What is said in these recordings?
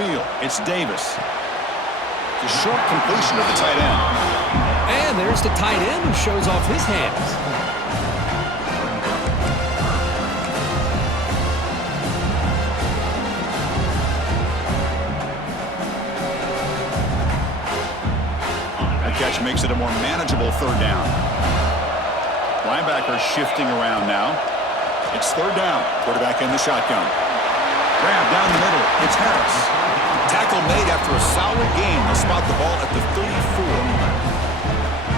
field. It's Davis. The short completion of the tight end. And there's the tight end who shows off his hands. That catch makes it a more manageable third down. Linebacker shifting around now. It's third down. Quarterback in the shotgun. Grab down the middle. It's Harris. Tackle made after a solid game. They'll spot the ball at the 34.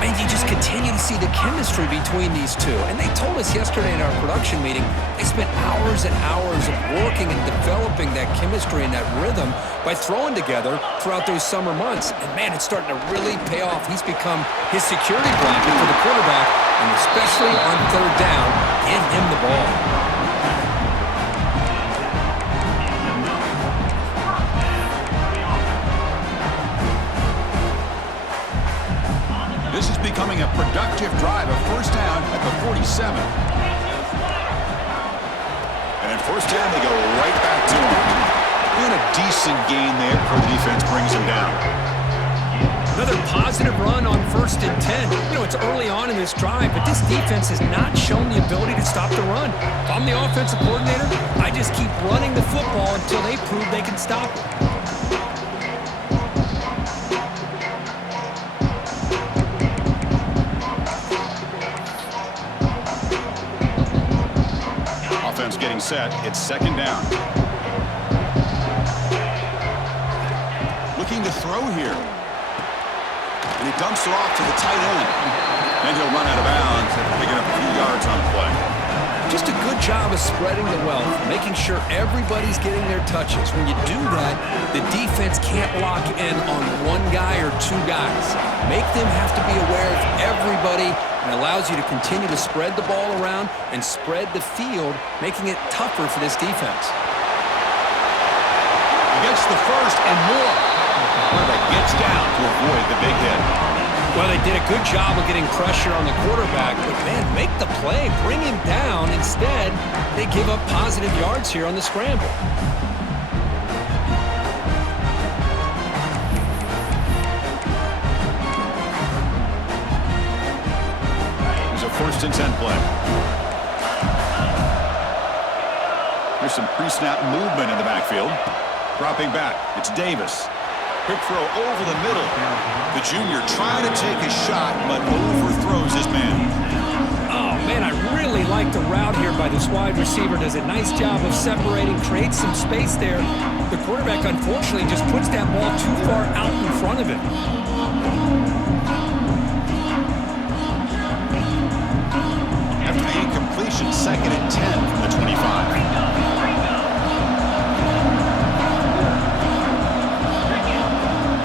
And you just continue to see the chemistry between these two. And they told us yesterday in our production meeting, they spent hours and hours of working and developing that chemistry and that rhythm by throwing together throughout those summer months. And man, it's starting to really pay off. He's become his security blanket for the quarterback, and especially on third down, give him the ball. This is becoming a productive drive, a first down at the 47. And at first down, they go right back to him. And a decent gain there before the defense brings him down. Another positive run on 1st and 10. You know, it's early on in this drive, but this defense has not shown the ability to stop the run. If I'm the offensive coordinator, I just keep running the football until they prove they can stop it. Getting set. It's second down. Looking to throw here. And he dumps it off to the tight end. And he'll run out of bounds after picking up a few yards on the play. Just a good job of spreading the wealth, making sure everybody's getting their touches. When you do that, the defense can't lock in on one guy or two guys. Make them have to be aware of everybody, and allows you to continue to spread the ball around and spread the field, making it tougher for this defense. Against the first and more. Quarterback gets down to avoid the big hit. Well, they did a good job of getting pressure on the quarterback, but man, make the play, bring him down. Instead, they give up positive yards here on the scramble. First and 10 play. There's some pre-snap movement in the backfield. Dropping back, it's Davis. Quick throw over the middle. The junior trying to take a shot, but overthrows his man. Oh, man, I really like the route here by this wide receiver. Does a nice job of separating, creates some space there. The quarterback, unfortunately, just puts that ball too far out in front of him. Incompletion, second and 10 from the 25.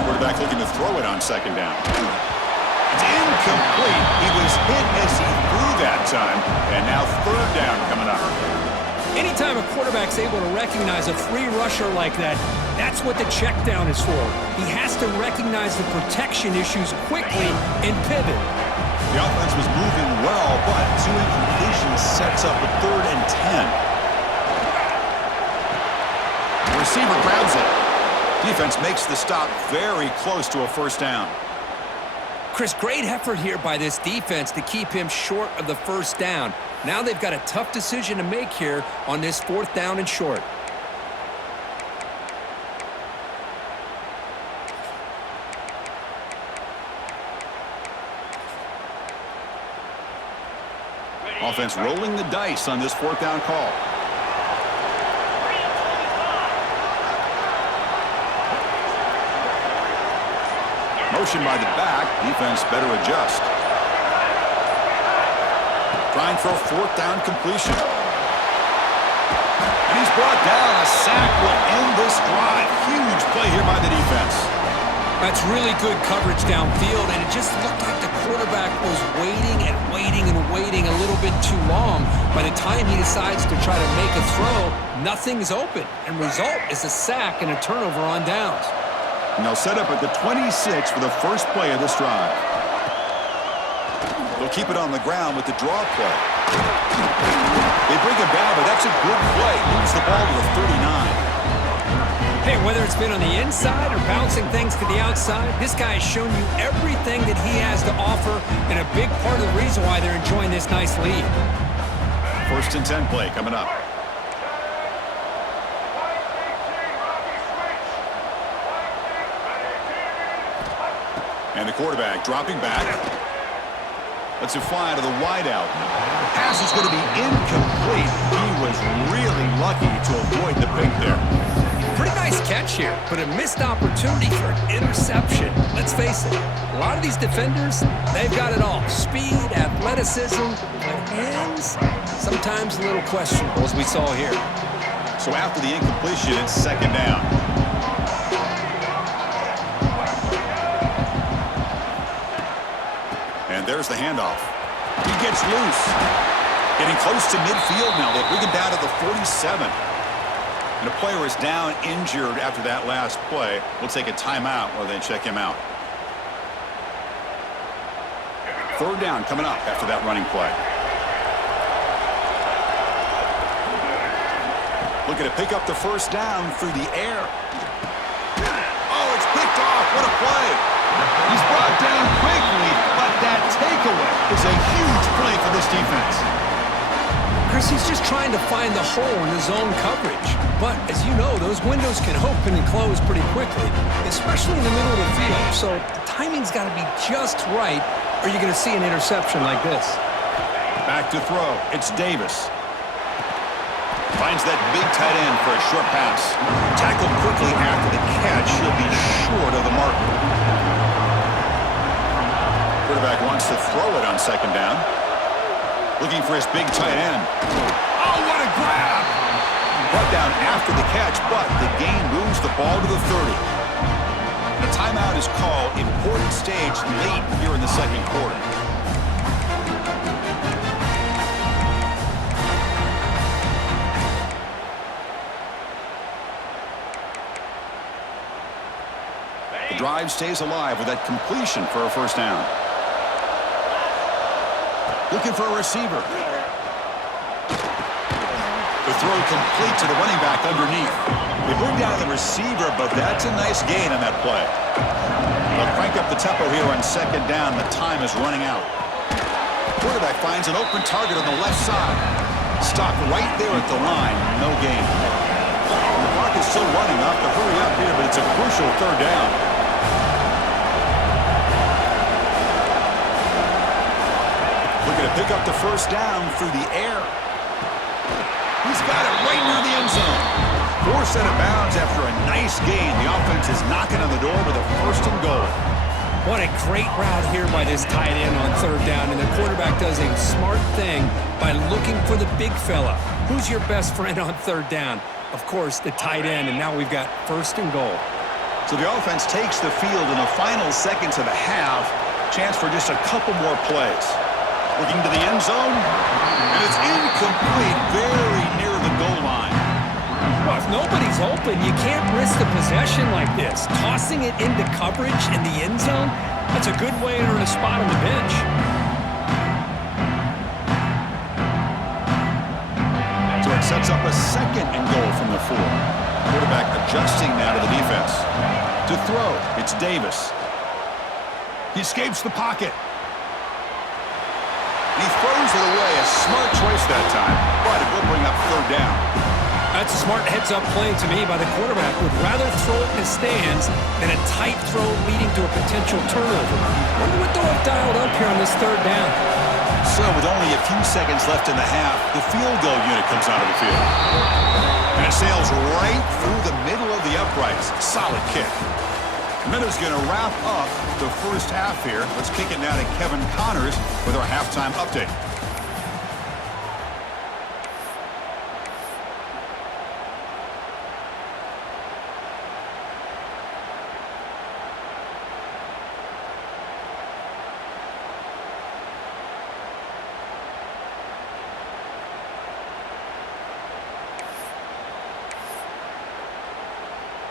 Quarterback looking to throw it on second down. It's incomplete. He was hit as he threw that time, and now third down coming up. Anytime a quarterback's able to recognize a free rusher like that, that's what the check down is for. He has to recognize the protection issues quickly and pivot. The offense was moving well, but two incompletions sets up a third and 10. The receiver grabs it. Defense makes the stop very close to a first down. Chris, great effort here by this defense to keep him short of the first down. Now they've got a tough decision to make here on this 4th down and short. Offense rolling the dice on this 4th down call. Motion by the back. Defense better adjust. Trying for a 4th down completion. And he's brought down. A sack will end this drive. Huge play here by the defense. That's really good coverage downfield, and it just looked like the quarterback was waiting and waiting and waiting a little bit too long. By the time he decides to try to make a throw, nothing's open, and result is a sack and a turnover on downs. And they'll set up at the 26 for the first play of this drive. They'll keep it on the ground with the draw play. They bring him down, but that's a good play. Moves the ball to the 39. Hey, whether it's been on the inside or bouncing things to the outside, this guy has shown you everything that he has to offer, and a big part of the reason why they're enjoying this nice lead. 1st and 10 play coming up. And the quarterback dropping back. Lets it fly to the wideout. Pass is going to be incomplete. He was really lucky to avoid the pick there. Pretty nice catch here, but a missed opportunity for an interception. Let's face it, a lot of these defenders, they've got it all. Speed, athleticism, but hands, sometimes a little questionable, as we saw here. So after the incompletion, it's 2nd down. And there's the handoff. He gets loose. Getting close to midfield now. They'll bring him down to the 47. And a player is down injured after that last play. We'll take a timeout while they check him out. 3rd down coming up after that running play. Looking to pick up the 1st down through the air. Oh, it's picked off. What a play. He's brought down quickly, but that takeaway is a huge play for this defense. Chris, he's just trying to find the hole in his zone coverage. But, as you know, those windows can open and close pretty quickly, especially in the middle of the field. So the timing's got to be just right, or you're going to see an interception like this. Back to throw. It's Davis. Finds that big tight end for a short pass. Tackled quickly after the catch. He'll be short of the marker. Quarterback wants to throw it on 2nd down. Looking for his big tight end. Oh, what a grab! Brought down after the catch, but the gain moves the ball to the 30. And a timeout is called. Important stage late here in the 2nd quarter. The drive stays alive with that completion for a 1st down. Looking for a receiver. The throw complete to the running back underneath. They bring down the receiver, but that's a nice gain on that play. They'll crank up the tempo here on 2nd down. The time is running out. Quarterback finds an open target on the left side. Stopped right there at the line. No gain. The clock is still running. Off to hurry up here, but it's a crucial 3rd down. Looking to pick up the 1st down through the air. He's got it right near the end zone. Forced out of bounds after a nice gain. The offense is knocking on the door with a 1st and goal. What a great route here by this tight end on 3rd down, and the quarterback does a smart thing by looking for the big fella. Who's your best friend on 3rd down? Of course, the tight end, and now we've got 1st and goal. So the offense takes the field in the final seconds of the half. Chance for just a couple more plays. Looking to the end zone, and it's incomplete, very near the goal line. Well, if nobody's open, you can't risk the possession like this. Tossing it into coverage in the end zone, that's a good way to earn a spot on the bench. So it sets up a 2nd and goal from the 4. Quarterback adjusting now to the defense. To throw, it's Davis. He escapes the pocket. He throws it away. A smart choice that time, but it will bring up 3rd down. That's a smart heads-up play to me by the quarterback. Would rather throw it in the stands than a tight throw leading to a potential turnover. Wonder what they'll have dialed up here on this 3rd down. So with only a few seconds left in the half, the field goal unit comes out of the field. And it sails right through the middle of the uprights. Solid kick. And that is going to wrap up the 1st half here. Let's kick it now to Kevin Connors with our halftime update.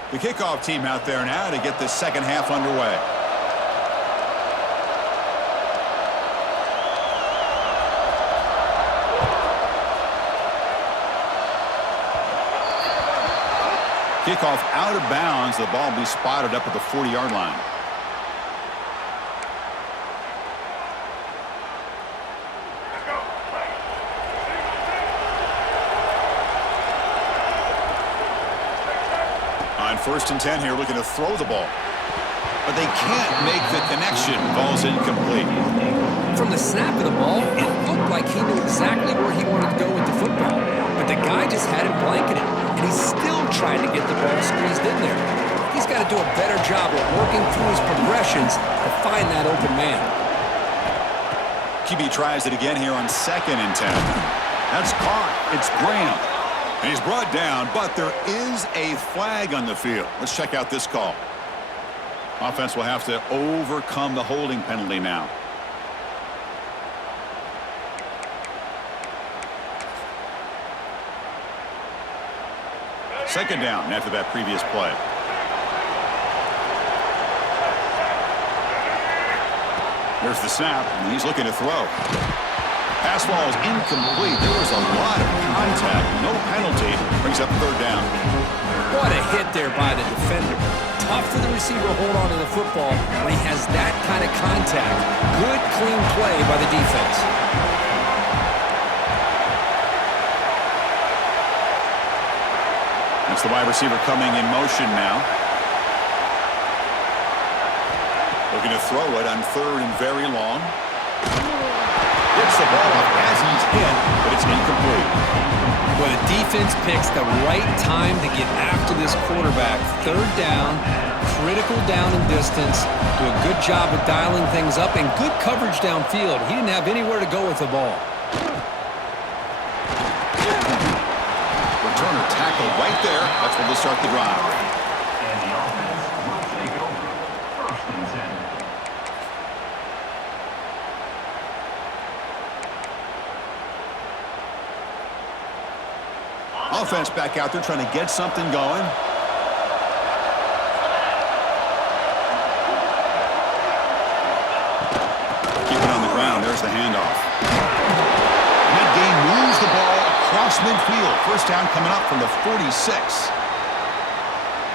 The kickoff team out there now to get the 2nd half underway. Kickoff out of bounds. The ball will be spotted up at the 40-yard line. On 1st and 10 here, looking to throw the ball. But they can't make the connection. Ball's incomplete. From the snap of the ball, it looked like he knew exactly where he wanted to go with the football. But the guy just had him blanketed, and he's still trying to get the ball squeezed in there. He's got to do a better job of working through his progressions to find that open man. QB tries it again here on 2nd and 10. That's caught. It's Graham. And he's brought down, but there is a flag on the field. Let's check out this call. Offense will have to overcome the holding penalty now. Second down after that previous play. There's the snap, and he's looking to throw. Pass ball is incomplete. There was a lot of contact. No penalty. Brings up 3rd down. What a hit there by the defender. Tough for the receiver to hold on to the football when he has that kind of contact. Good, clean play by the defense. That's the wide receiver coming in motion now. Looking to throw it on 3rd and very long. Gets the ball off as he's hit, but it's incomplete. Well, the defense picks the right time to get after this quarterback. 3rd down, critical down and distance. Do a good job of dialing things up and good coverage downfield. He didn't have anywhere to go with the ball. Returner tackled right there. That's when they'll start the drive. And the offense will take it over. 1st and 10. Offense back out there trying to get something going. Keep it on the ground. There's the handoff. And that game moves the ball across midfield. 1st down coming up from the 46.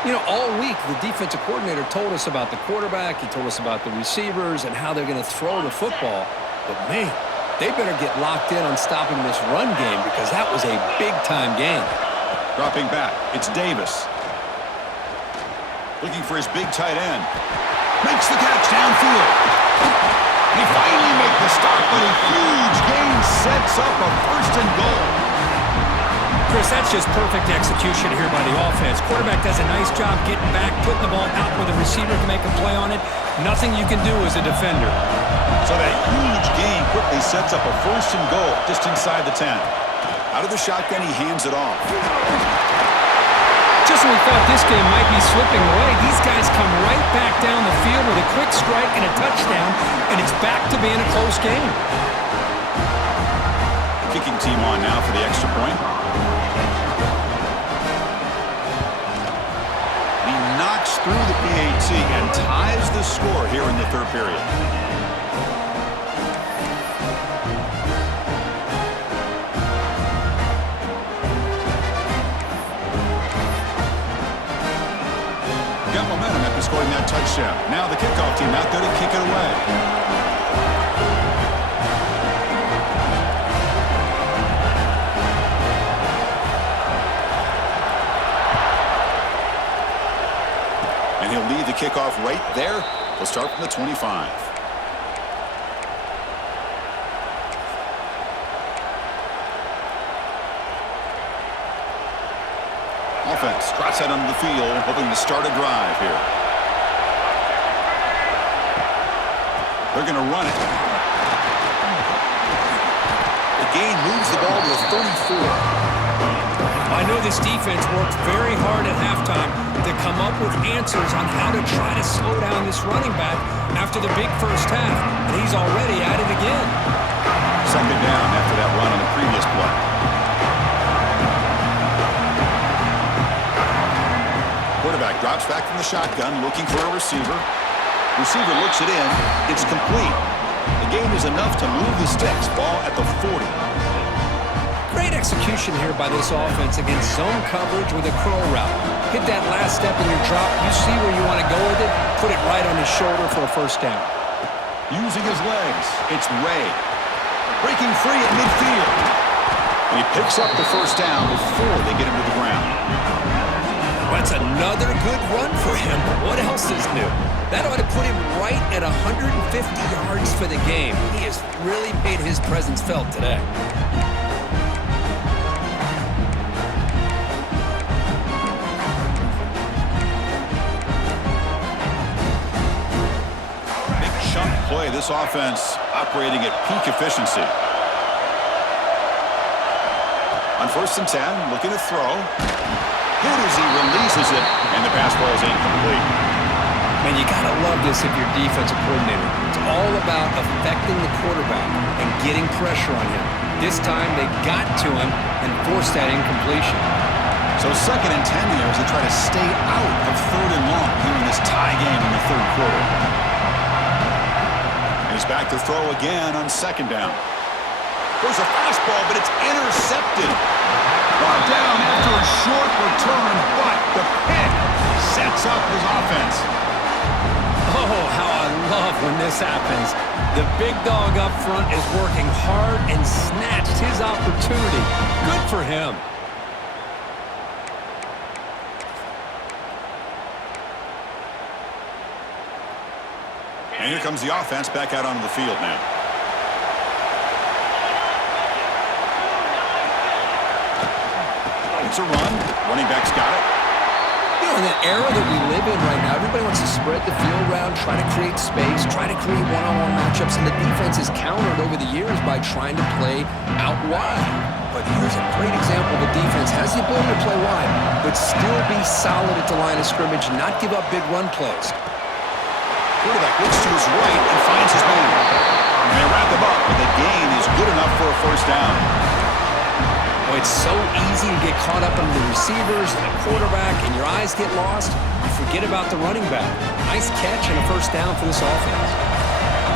You know, all week the defensive coordinator told us about the quarterback. He told us about the receivers and how they're going to throw the football. But, man, they better get locked in on stopping this run game because that was a big-time game. Dropping back, it's Davis. Looking for his big tight end. Makes the catch downfield. He finally makes the stop, but a huge gain sets up a 1st and goal. Chris, that's just perfect execution here by the offense. Quarterback does a nice job getting back, putting the ball out where the receiver can make a play on it. Nothing you can do as a defender. So that huge gain quickly sets up a 1st and goal just inside the 10. Out of the shotgun, he hands it off. Just when we thought this game might be slipping away, these guys come right back down the field with a quick strike and a touchdown, and it's back to being a close game. Kicking team on now for the extra point. He knocks through the PAT and ties the score here in the 3rd period. Got momentum after scoring that touchdown. Now the kickoff team out there to kick it away. And he'll lead the kickoff right there. We'll start from the 25. Offense trots out onto the field, hoping to start a drive here. They're going to run it. The gain moves the ball to the 34. I know this defense worked very hard at halftime to come up with answers on how to try to slow down this running back after the big 1st half, and he's already at it again. 2nd down after that run on the previous play. Quarterback drops back from the shotgun, looking for a receiver. Receiver looks it in. It's complete. The gain is enough to move the sticks. Ball at the 40. Great execution here by this offense against zone coverage with a curl route. Hit that last step in your drop. You see where you want to go with it. Put it right on his shoulder for a first down. Using his legs, it's Ray. Breaking free at midfield. And he picks up the first down before they get him to the ground. That's another good run for him. What else is new? That ought to put him right at 150 yards for the game. He has really made his presence felt today. Big chunk play. This offense operating at peak efficiency. On 1st and 10, looking to throw. Hit as he releases it, and the pass ball is incomplete. Man, you got to love this if you're defensive coordinator. It's all about affecting the quarterback and getting pressure on him. This time, they got to him and forced that incompletion. So 2nd and 10 here as they try to stay out of 3rd and long here in this tie game in the 3rd quarter. And he's back to throw again on 2nd down. There's a fastball, but it's intercepted. Brought down after a short return, but the pick sets up his offense. Oh, how I love when this happens. The big dog up front is working hard and snatched his opportunity. Good for him. And here comes the offense back out onto the field now. It's a run. Running back's got it. You know, in that era that we live in right now, everybody wants to spread the field around, try to create space, try to create one-on-one matchups, and the defense is countered over the years by trying to play out wide. But here's a great example. The defense has the ability to play wide, but still be solid at the line of scrimmage, not give up big run plays. Quarterback looks to his right and finds his man. And they wrap him up, but the gain is good enough for a first down. Oh, it's so easy to get caught up in the receivers and the quarterback, and your eyes get lost. You forget about the running back. Nice catch and a first down for this offense.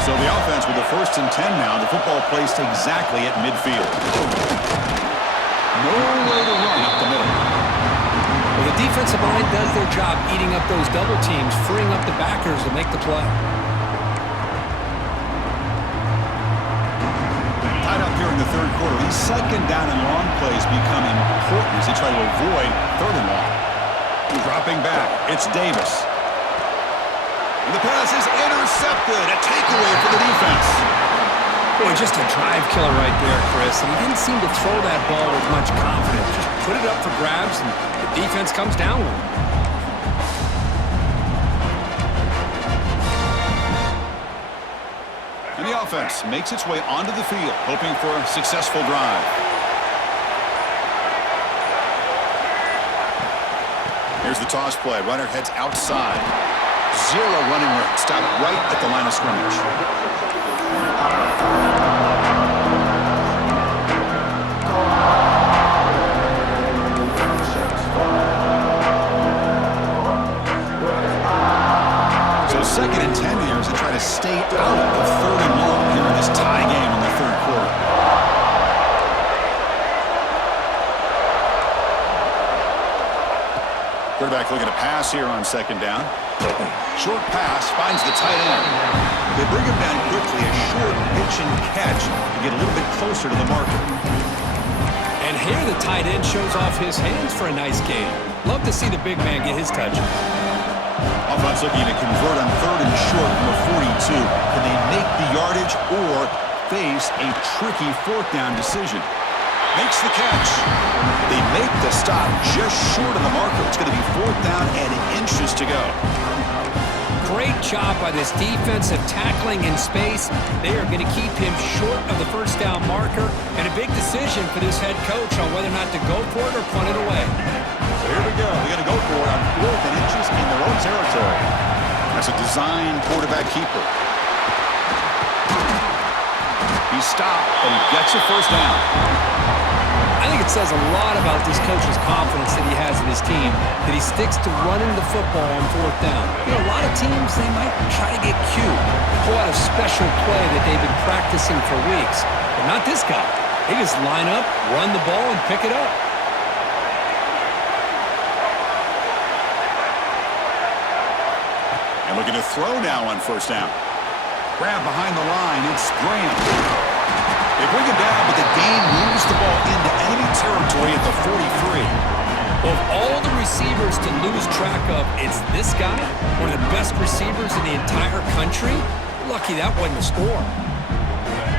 So the offense with the 1st and 10 now, the football placed exactly at midfield. No way to run up the middle. Well, the defensive line does their job eating up those double teams, freeing up the backers to make the play. Tied up here in the 3rd quarter. These 2nd down and long plays become important as they try to avoid 3rd and long. Dropping back, it's Davis. And the pass is intercepted. A takeaway for the defense. Boy, just a drive killer right there, Chris. And he didn't seem to throw that ball with much confidence. Just put it up for grabs, and the defense comes down with it. And the offense makes its way onto the field, hoping for a successful drive. Here's the toss play. Runner heads outside. 0 running room. Stop right at the line of scrimmage. So 2nd and 10 here as they try to stay out of 3rd and long here in this tie game in the 3rd quarter. Quarterback looking to pass here on 2nd down. Short pass finds the tight end. They bring him down quickly, a short pitch and catch to get a little bit closer to the marker. And here the tight end shows off his hands for a nice gain. Love to see the big man get his touches. Offense looking to convert on 3rd and short from a 42. Can they make the yardage or face a tricky 4th down decision? Makes the catch. They make the stop just short of the marker. It's going to be 4th down and inches to go. Great job by this defensive tackling in space. They are going to keep him short of the first down marker, and a big decision for this head coach on whether or not to go for it or punt it away. So here we go. They're going to go for it on 4th and inches in their own territory. That's a design quarterback keeper. He stopped, but he gets a first down. I think it says a lot about this coach's confidence that he has in his team, that he sticks to running the football on 4th down. You know, a lot of teams, they might try to get cute, pull out a special play that they've been practicing for weeks, but not this guy. They just line up, run the ball, and pick it up. And looking to throw now on first down. Grab behind the line. It's Graham. They bring him down, but the game moves the ball into enemy territory at the 43. Of all the receivers to lose track of, it's this guy, one of the best receivers in the entire country. Lucky that wasn't a score.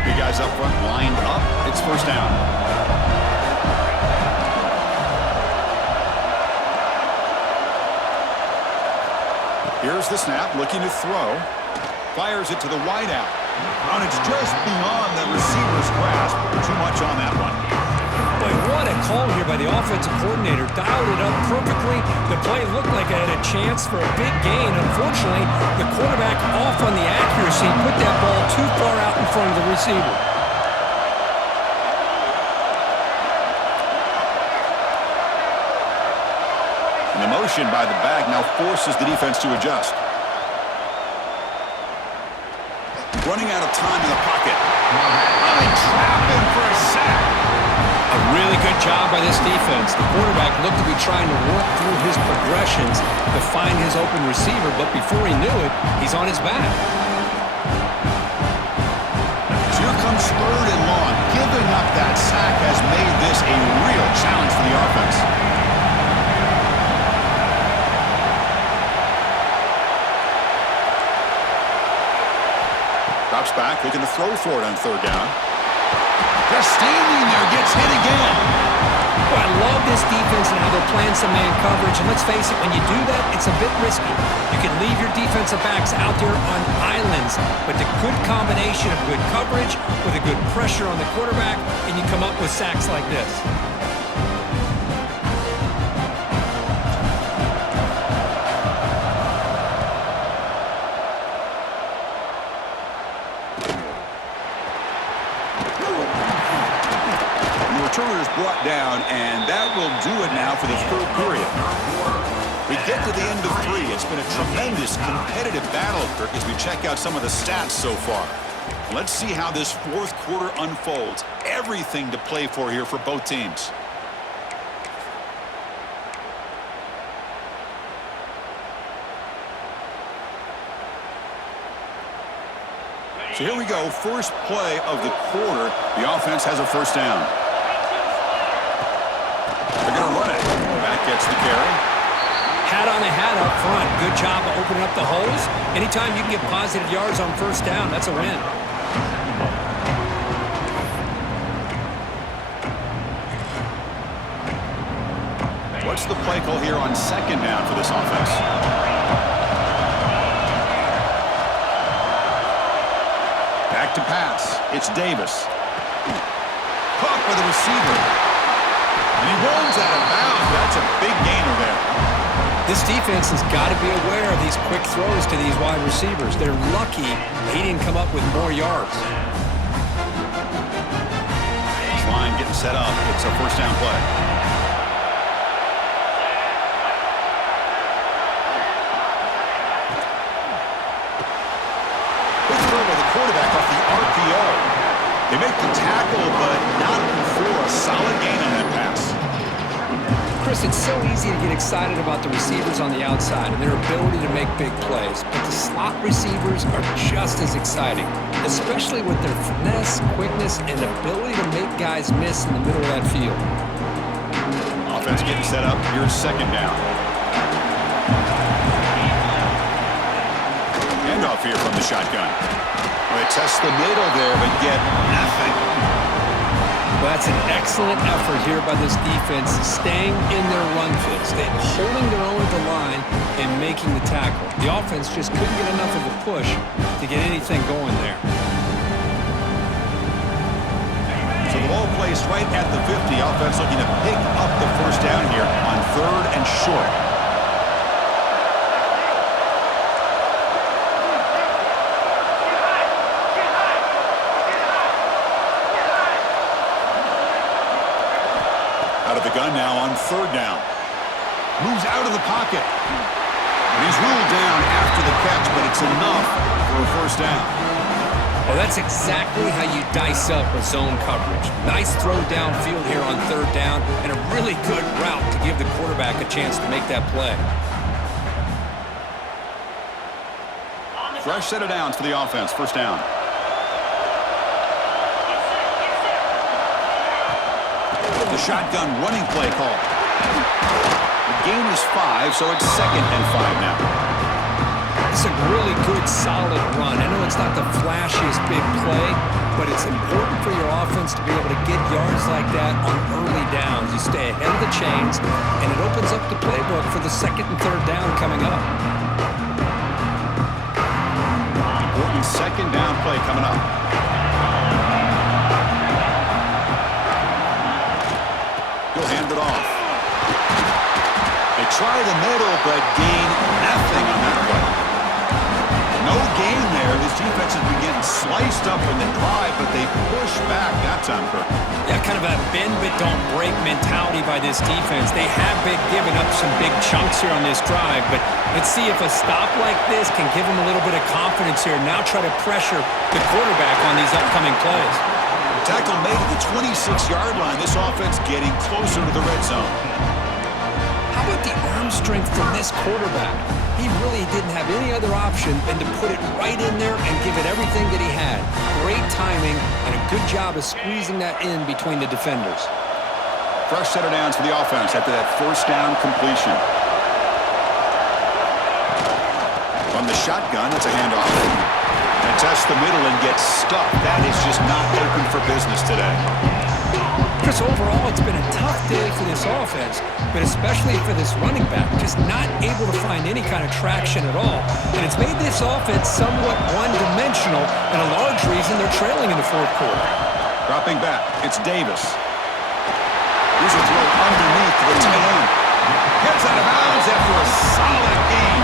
Big guys up front lined up. It's first down. Here's the snap, looking to throw. Fires it to the wideout. And it's just beyond the receiver's grasp. Too much on that one. Boy, what a call here by the offensive coordinator. Dialed it up perfectly. The play looked like it had a chance for a big gain. Unfortunately, the quarterback off on the accuracy, put that ball too far out in front of the receiver. And the motion by the back now forces the defense to adjust. Running out of time in the pocket. They trap him for a sack. A really good job by this defense. The quarterback looked to be trying to work through his progressions to find his open receiver, but before he knew it, he's on his back. So here comes third and long. Giving up that sack has made this a real challenge for the offense. Drops back, looking to throw for it on third down. Just standing there, gets hit again. Well, I love this defense and how they're playing some man coverage. And let's face it, when you do that, it's a bit risky. You can leave your defensive backs out there on islands, but the good combination of good coverage with a good pressure on the quarterback, and you come up with sacks like this. Turner's brought down, and that will do it now for the third period. We get to the end of three. It's been a tremendous competitive battle, Kirk, as we check out some of the stats so far. Let's see how this fourth quarter unfolds. Everything to play for here for both teams. So here we go. First play of the quarter. The offense has a first down. They're going to run it. Back gets the carry. Hat on the hat up front. Good job of opening up the holes. Anytime you can get positive yards on first down, that's a win. What's the play call here on second down for this offense? Back to pass. It's Davis. Caught by the receiver. And he runs out of bounds. That's a big gainer there. This defense has got to be aware of these quick throws to these wide receivers. They're lucky he didn't come up with more yards. This line getting set up. It's a first down play. Good throw by the quarterback off the RPO. They make the tackle, but not before a solid gain on that pass. Chris, it's so easy to get excited about the receivers on the outside and their ability to make big plays, but the slot receivers are just as exciting, especially with their finesse, quickness, and ability to make guys miss in the middle of that field. Offense getting set up. Here's second down. Handoff here from the shotgun. Well, they test the middle there, but get nothing. Well, that's an excellent effort here by this defense, staying in their run fits, holding their own at the line and making the tackle. The offense just couldn't get enough of a push to get anything going there. So the ball placed right at the 50. Offense looking to pick up the first down here on third and short. Out of the gun now on third down. Moves out of the pocket. And he's ruled down after the catch, but it's enough for a first down. Well, that's exactly how you dice up a zone coverage. Nice throw downfield here on third down, and a really good route to give the quarterback a chance to make that play. Fresh set of downs for the offense. First down. The shotgun running play call. The gain is 5, so it's 2nd and 5 now. It's a really good, solid run. I know it's not the flashiest big play, but it's important for your offense to be able to get yards like that on early downs. You stay ahead of the chains, and it opens up the playbook for the 2nd and 3rd down coming up. Important 2nd down play coming up. He'll hand it off. They try the middle, but gain nothing on that play. No gain there. This defense has been getting sliced up in the drive, but they push back that time, Kirk. Yeah, kind of a bend but don't break mentality by this defense. They have been giving up some big chunks here on this drive, but let's see if a stop like this can give them a little bit of confidence here. Now try to pressure the quarterback on these upcoming plays. Tackle made at the 26-yard line. This offense getting closer to the red zone. How about the arm strength from this quarterback? He really didn't have any other option than to put it right in there and give it everything that he had. Great timing and a good job of squeezing that in between the defenders. Fresh set of downs for the offense after that first down completion. From the shotgun, it's a handoff. And tests the middle and gets stuck. That is just not open for business today. Chris, overall, it's been a tough day for this offense, but especially for this running back, just not able to find any kind of traction at all. And it's made this offense somewhat one-dimensional, and a large reason they're trailing in the 4th quarter. Dropping back, it's Davis. Here's a throw underneath to the tight end. Gets out of bounds after a solid gain.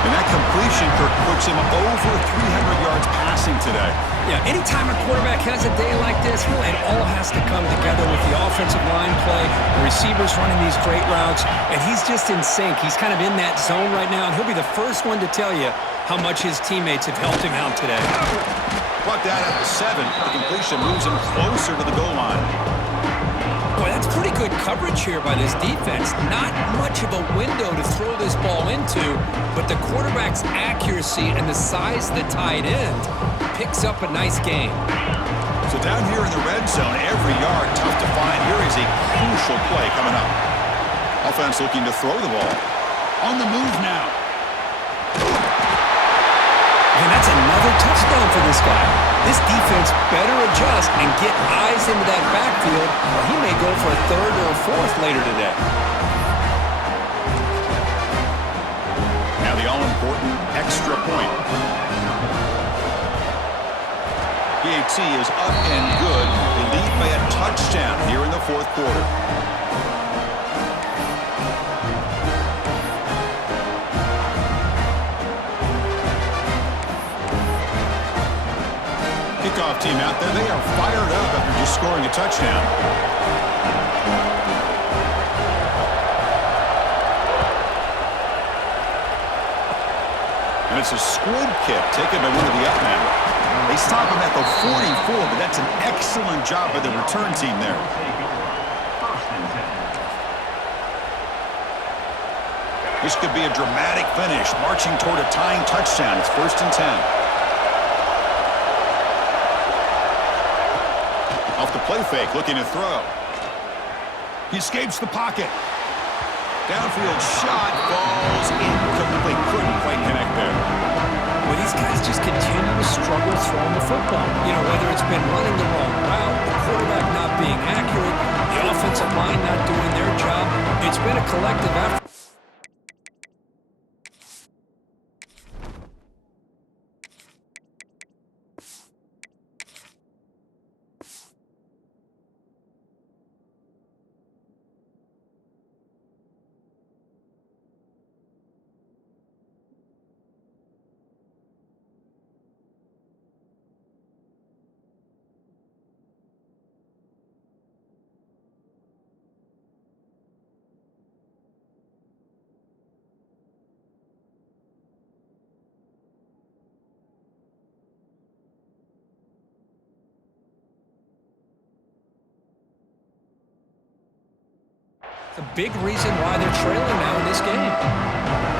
And that completion, Kirk, puts him over 300 yards passing today. Yeah, anytime a quarterback has a day like this, really, it all has to come together with the offensive line play, the receivers running these great routes, and he's just in sync. He's kind of in that zone right now, and he'll be the first one to tell you how much his teammates have helped him out today. Plucked that at the 7. The completion moves him closer to the goal line. Boy, that's pretty good coverage here by this defense. Not much of a window to throw this ball into, but the quarterback's accuracy and the size of the tight end picks up a nice gain. So down here in the red zone, every yard tough to find. Here is a crucial play coming up. Offense looking to throw the ball. On the move now. And that's another touchdown for this guy. This defense better adjust and get eyes into that backfield, or he may go for a 3rd or a 4th later today. Now the all-important extra point. PAT is up and good. They lead by a touchdown here in the 4th quarter. Kickoff team out there, they are fired up after just scoring a touchdown. And it's a squib kick taken by one of the up men. They stop him at the 44, but that's an excellent job by the return team there. This could be a dramatic finish, marching toward a tying touchdown. It's 1st and 10. Off the play fake, looking to throw. He escapes the pocket. Downfield shot, falls incomplete. Couldn't quite connect there. Well, these guys just continue to struggle throwing the football. You know, whether it's been running the wrong route, the quarterback not being accurate, the offensive line not doing their job. It's been a collective effort. a big reason why they're trailing now in this game.